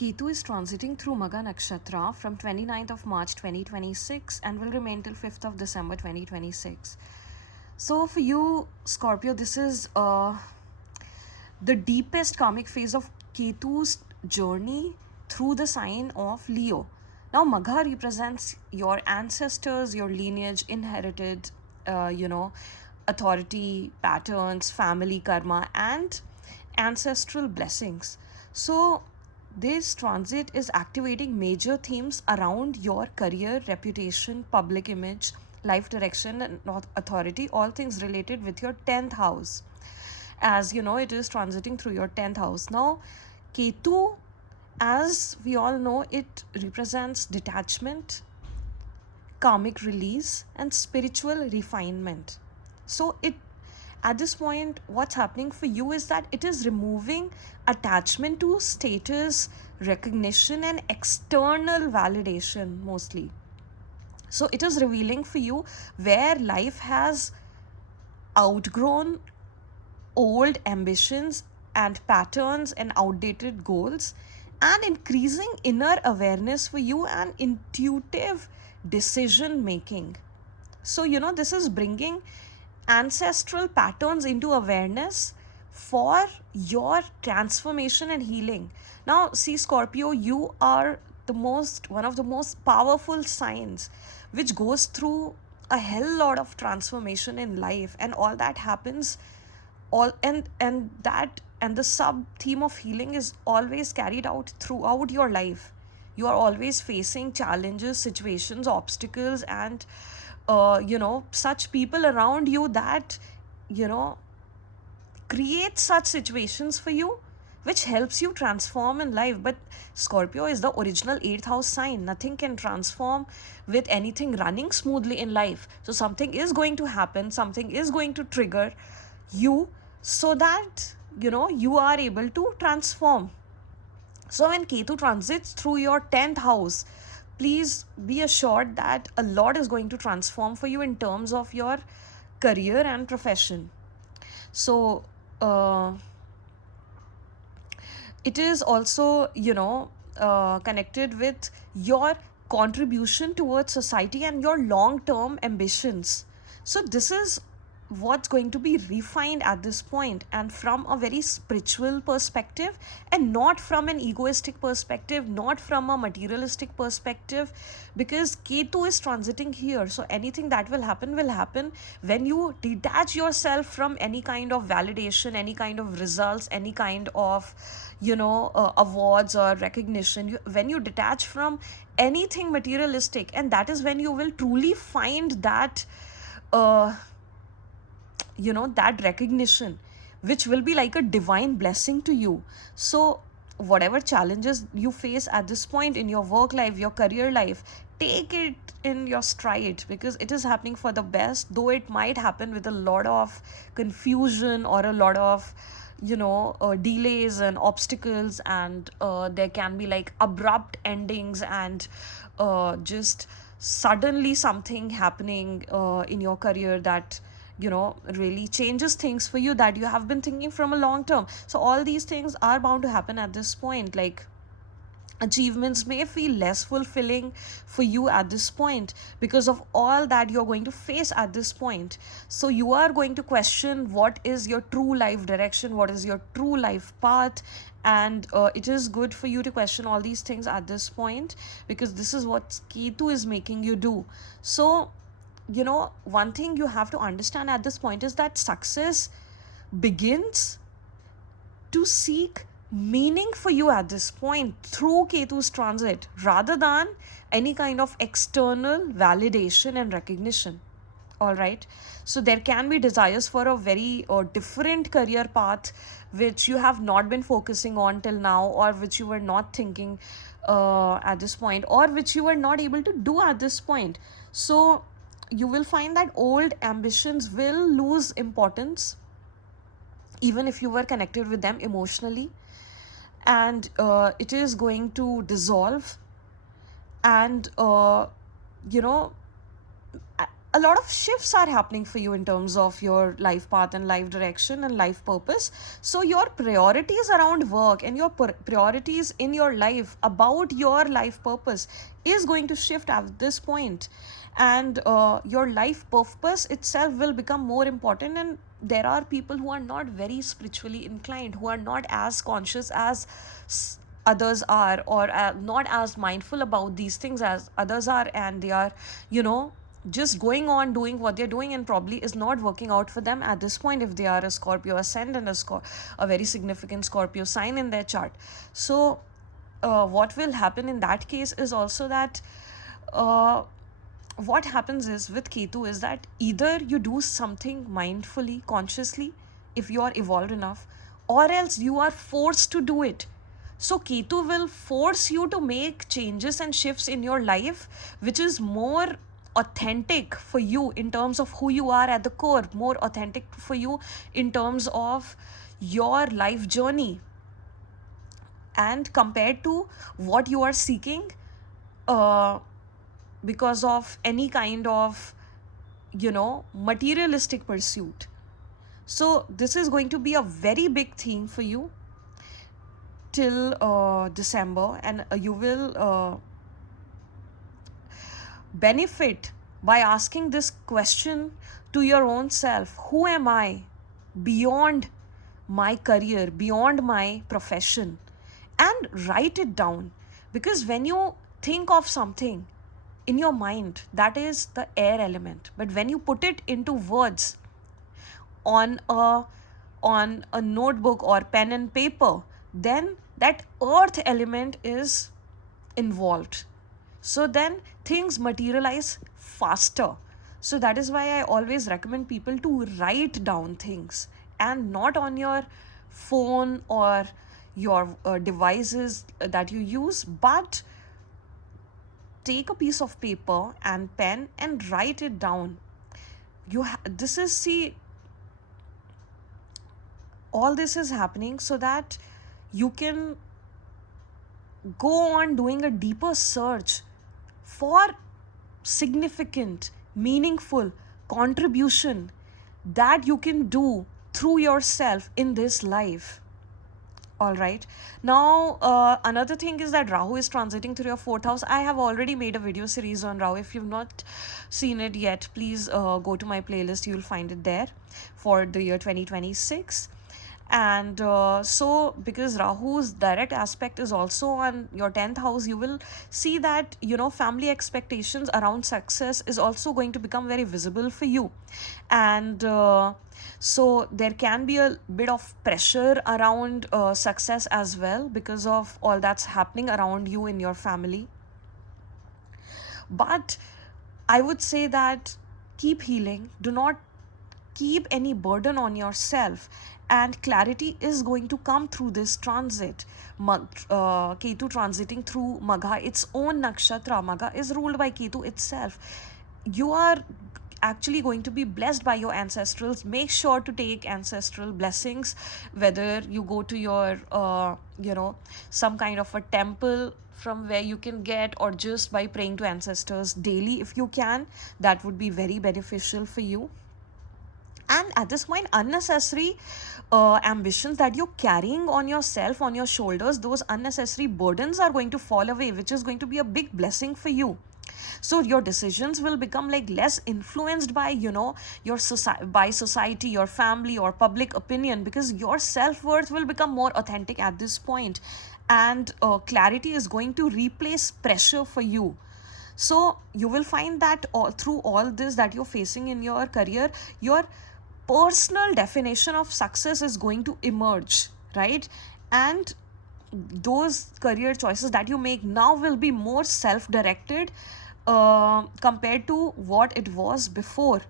Ketu is transiting through Magha Nakshatra from 29th of March 2026 and will remain till 5th of December 2026. So for you, Scorpio, this is the deepest karmic phase of Ketu's journey through the sign of Leo. Now, Magha represents your ancestors, your lineage, inherited, authority, patterns, family karma, and ancestral blessings. So, this transit is activating major themes around your career, reputation, public image, life direction, and authority, all things related with your 10th house. As you know, it is transiting through your 10th house. Now, Ketu, as we all know, it represents detachment, karmic release, and spiritual refinement. So it at this point, what's happening for you is that it is removing attachment to status, recognition, and external validation mostly. So it is revealing for you where life has outgrown old ambitions and patterns and outdated goals, and increasing inner awareness for you and intuitive decision making. So, this is bringing ancestral patterns into awareness for your transformation and healing. Now, see, Scorpio, you are one of the most powerful signs which goes through a hell lot of transformation in life, and all that happens all and the sub theme of healing is always carried out throughout your life. You are always facing challenges, situations, obstacles, and such people around you that create such situations for you which helps you transform in life. But Scorpio is the original 8th house sign. Nothing can transform with anything running smoothly in life. So something is going to happen, something is going to trigger you, so that you are able to transform. So when Ketu transits through your 10th house, please be assured that a lot is going to transform for you in terms of your career and profession. So it is also connected with your contribution towards society and your long-term ambitions. So this is what's going to be refined at this point, and from a very spiritual perspective, and not from an egoistic perspective, not from a materialistic perspective, because Ketu is transiting here. So anything that will happen when you detach yourself from any kind of validation, any kind of results, any kind of awards or recognition. When you detach from anything materialistic, and that is when you will truly find that that recognition, which will be like a divine blessing to you. So whatever challenges you face at this point in your work life, your career life, take it in your stride, because it is happening for the best, though it might happen with a lot of confusion or a lot of delays and obstacles, and there can be like abrupt endings, and just suddenly something happening in your career that really changes things for you that you have been thinking from a long term. So all these things are bound to happen at this point. Like, achievements may feel less fulfilling for you at this point because of all that you're going to face at this point. So you are going to question what is your true life direction, what is your true life path, and it is good for you to question all these things at this point, because this is what Ketu is making you do. So one thing you have to understand at this point is that success begins to seek meaning for you at this point through Ketu's transit, rather than any kind of external validation and recognition. All right. So there can be desires for a very different career path which you have not been focusing on till now, or which you were not thinking at this point, or which you were not able to do at this point. So you will find that old ambitions will lose importance, even if you were connected with them emotionally, and it is going to dissolve. And a lot of shifts are happening for you in terms of your life path and life direction and life purpose. So your priorities around work and your priorities in your life about your life purpose is going to shift at this point. And your life purpose itself will become more important. And there are people who are not very spiritually inclined, who are not as conscious as others are, or not as mindful about these things as others are, and they are, you know, just going on doing what they're doing, and probably is not working out for them at this point if they are a Scorpio ascendant, a very significant Scorpio sign in their chart. So what will happen in that case is also that uh, what happens is with Ketu is that either you do something mindfully, consciously, if you are evolved enough, or else you are forced to do it. So Ketu will force you to make changes and shifts in your life, which is more authentic for you in terms of who you are at the core, more authentic for you in terms of your life journey, and compared to what you are seeking uh, because of any kind of, you know, materialistic pursuit. So this is going to be a very big theme for you till December, and you will benefit by asking this question to your own self: who am I beyond my career, beyond my profession? And write it down, because when you think of something in your mind, that is the air element, but when you put it into words on a notebook or pen and paper, then that earth element is involved. So then things materialize faster. So that is why I always recommend people to write down things, and not on your phone or your devices that you use, but take a piece of paper and pen and write it down. This is, see, all this is happening so that you can go on doing a deeper search for significant, meaningful contribution that you can do through yourself in this life. All right. Now, another thing is that Rahu is transiting through your fourth house. I have already made a video series on Rahu. If you've not seen it yet, please go to my playlist. You'll find it there for the year 2026. And so because Rahu's direct aspect is also on your 10th house, you will see that, you know, family expectations around success is also going to become very visible for you. And so there can be a bit of pressure around success as well, because of all that's happening around you in your family. But I would say that keep healing, do not keep any burden on yourself, and clarity is going to come through this transit. Ketu transiting through Magha, its own nakshatra. Magha is ruled by Ketu itself. You are actually going to be blessed by your ancestrals. Make sure to take ancestral blessings, whether you go to your you know, some kind of a temple from where you can get, or just by praying to ancestors daily if you can. That would be very beneficial for you. And at this point, unnecessary ambitions that you're carrying on yourself, on your shoulders, those unnecessary burdens are going to fall away, which is going to be a big blessing for you. So your decisions will become like less influenced by, you know, your society, your family, or public opinion, because your self-worth will become more authentic at this point. And clarity is going to replace pressure for you. So you will find that through all this that you're facing in your career, your personal definition of success is going to emerge, right? And those career choices that you make now will be more self-directed compared to what it was before.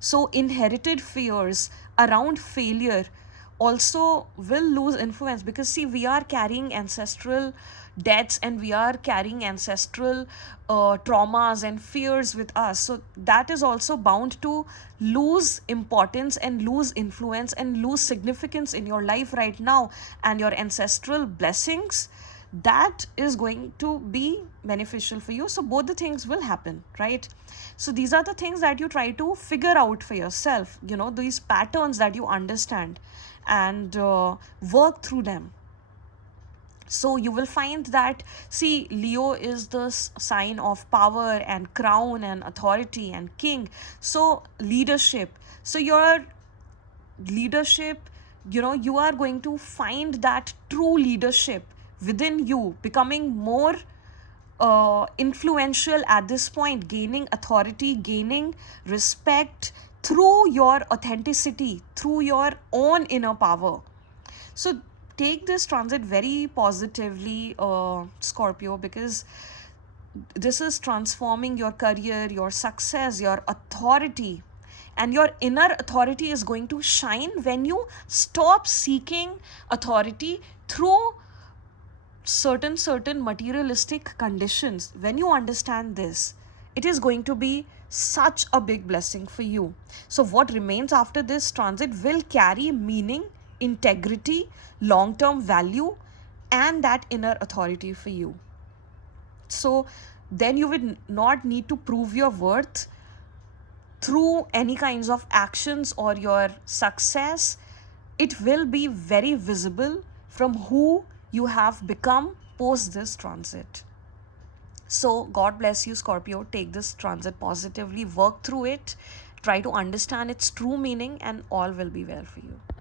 So inherited fears around failure also will lose influence, because see, we are carrying ancestral debts, and we are carrying ancestral traumas and fears with us. So that is also bound to lose importance and lose influence and lose significance in your life right now. And your ancestral blessings, that is going to be beneficial for you. So both the things will happen, right? So these are the things that you try to figure out for yourself, you know, these patterns that you understand, and work through them. So you will find that, see, Leo is the sign of power and crown and authority and king. So leadership. So your leadership, you know, you are going to find that true leadership within you, becoming more influential at this point, gaining authority, gaining respect through your authenticity, through your own inner power. So take this transit very positively, Scorpio, because this is transforming your career, your success, your authority. And your inner authority is going to shine when you stop seeking authority through certain materialistic conditions. When you understand this, it is going to be such a big blessing for you. So what remains after this transit will carry meaning, integrity, long-term value, and that inner authority for you. So then you will not need to prove your worth through any kinds of actions or your success. It will be very visible from who you have become post this transit. So God bless you, Scorpio. Take this transit positively, work through it, try to understand its true meaning, and all will be well for you.